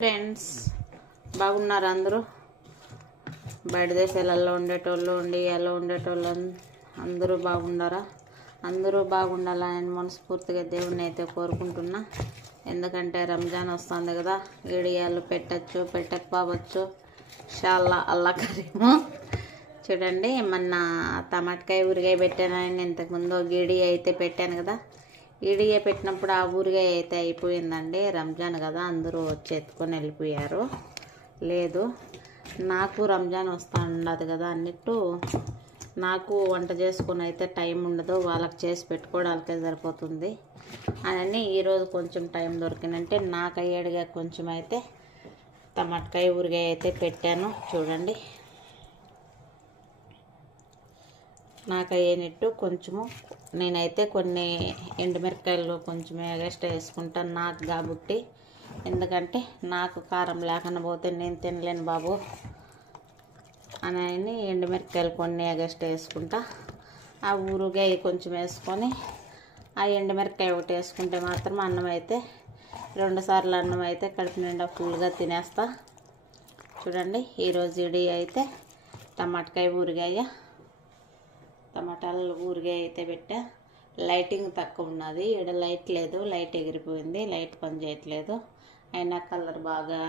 Friends బాగున్నారు అందరూ. బయట దేశాలలో ఉండేటోళ్ళు ఇండియాలో ఉండేటోళ్ళు అందరూ బాగుండారా? అందరూ బాగుండాలని మనస్ఫూర్తిగా దేవుణ్ణి అయితే కోరుకుంటున్నా. ఎందుకంటే రంజాన్ వస్తుంది కదా, వీడియోలు పెట్టచ్చు పెట్టకపోవచ్చు, షాల్లా అల్లా కరీము. చూడండి, మొన్న టమాటకాయ ఊరిగాయ పెట్టాను. ఇంతకుముందు గీడియ అయితే పెట్టాను కదా, ఈడిగా పెట్టినప్పుడు ఆ ఊరిగా అయితే అయిపోయిందండి. రంజాన్ కదా, అందరూ వచ్చి ఎత్తుకొని వెళ్ళిపోయారు. లేదు, నాకు రంజాన్ వస్తూ ఉండదు కదా అన్నట్టు నాకు వంట చేసుకొని అయితే టైం ఉండదు, వాళ్ళకి చేసి పెట్టుకోవడానికే సరిపోతుంది అని ఈరోజు కొంచెం టైం దొరికిందంటే నాకు అయ్యేడుగా కొంచెం అయితే టమాటకాయ ఊరిగా అయితే పెట్టాను. చూడండి, నాకు అయ్యేనట్టు కొంచెము నేనైతే కొన్ని ఎండుమిరకాయలు కొంచెం ఎగస్ట్రా వేసుకుంటాను నాకు కాబట్టి. ఎందుకంటే నాకు కారం లేకుండా పోతే నేను తినలేను బాబు అని ఎండుమిరకాయలు కొన్ని ఎగస్ట్రా వేసుకుంటా. ఆ ఊరుగాయ కొంచెం వేసుకొని ఆ ఎండుమిరకాయ ఒకటి వేసుకుంటే మాత్రం అన్నం అయితే 2 సార్లు అన్నం అయితే కడుపు నిండా ఫుల్గా తినేస్తా. చూడండి, ఈరోజు ఇడి అయితే టమాటకాయ ఊరిగాయ, టమాటాలు ఊరిగాయ అయితే పెట్టా. లైటింగ్ తక్కువ ఉన్నది, ఇక్కడ లైట్ లేదు, లైట్ ఎగిరిపోయింది, లైట్ పని చేయట్లేదు, అయినా కలర్ బాగా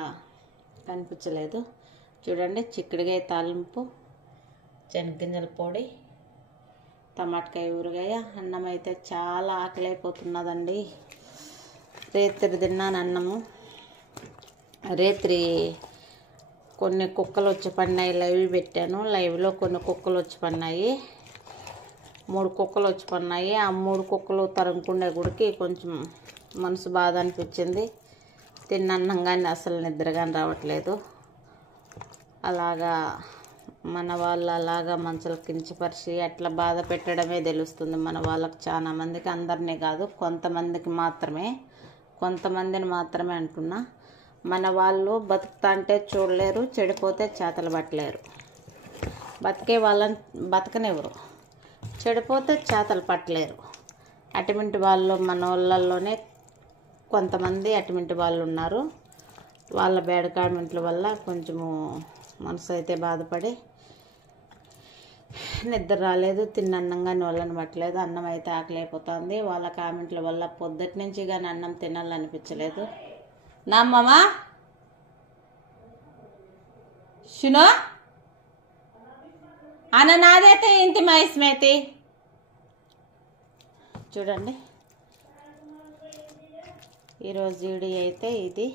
కనిపించలేదు. చూడండి, చిక్కుడుగాయ తాలింపు, శనగగింజల పొడి, టమాటకాయ ఊరగాయ. అన్నం అయితే చాలా ఆకలి అయిపోతున్నదండి. రేత్రి తిన్నాను అన్నము. రేత్రి కొన్ని కుక్కలు వచ్చి పడినాయి, లైవ్ పెట్టాను. లైవ్లో కొన్ని కుక్కలు వచ్చి పడినాయి, 3 కుక్కలు వచ్చి పడినాయి. ఆ 3 కుక్కలు తరుముకునే గుడికి కొంచెం మనసు బాధ అనిపించింది. తిన్నన్నం కానీ అసలు నిద్ర కానీ రావట్లేదు. అలాగా మన వాళ్ళు అలాగా మనుషులు కించపరిచి అట్లా బాధ పెట్టడమే తెలుస్తుంది మన వాళ్ళకి. చాలా మందికి, అందరినీ కాదు, కొంతమందిని మాత్రమే అంటున్నా. మన వాళ్ళు బతుకుతా అంటే చూడలేరు, చెడిపోతే చేతలు పట్టలేరు. బతికే వాళ్ళని బతకనివ్వరు, చెడిపోతే చేతలు పట్టలేరు. అటువంటి వాళ్ళు మన వాళ్ళల్లోనే కొంతమంది అటువంటి వాళ్ళు ఉన్నారు. వాళ్ళ బ్యాడ్ కామెంట్ల వల్ల కొంచెము మనసు అయితే బాధపడి నిద్ర రాలేదు, తిన్నన్నం కానీ వాళ్ళని పట్టలేదు. అన్నం అయితే ఆకలి అయిపోతుంది. వాళ్ళ కామెంట్ల వల్ల పొద్దుటి నుంచి కానీ అన్నం తినాలనిపించలేదు. నా అమ్మమ్మ షునో అన్న నాదైతే ఇంటి మైస్మైతే. చూడండి, ఈరోజు వీడియో అయితే ఇది.